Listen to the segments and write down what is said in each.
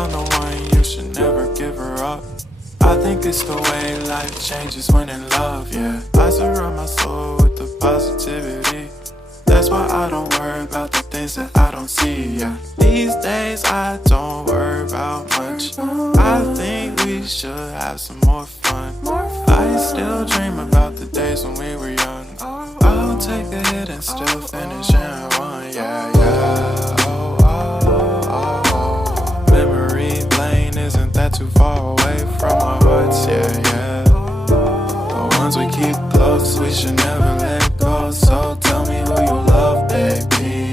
found the one, you should never give her up. I think it's the way life changes when in love, yeah. I surround my soul with the positivity. That's why I don't worry about the things that I don't see, yeah. These days I don't worry about much. I think we should have some more fun. I still dream about the days when we were young. I'll take a hit and still finish in one, yeah, yeah. Oh, oh, oh, oh. Memory lane isn't that too far away from our hearts, yeah, yeah. The ones we keep close, we should never let go. So tell me who you love, baby.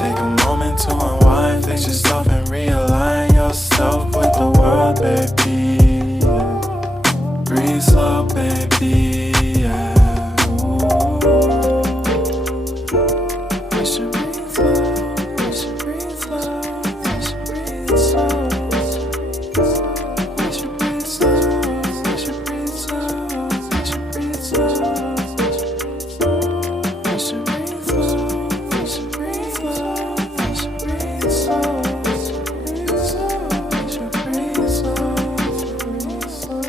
Take a moment to unwind, fix yourself and realign yourself with the world, baby. Breathe slow, baby, yeah. We should breathe slow, we should breathe slow, we should breathe slow. We should breathe slow, we should breathe slow, we should breathe slow. We should breathe slow, we should breathe slow, we should breathe slow. We should breathe slow, breathe slow.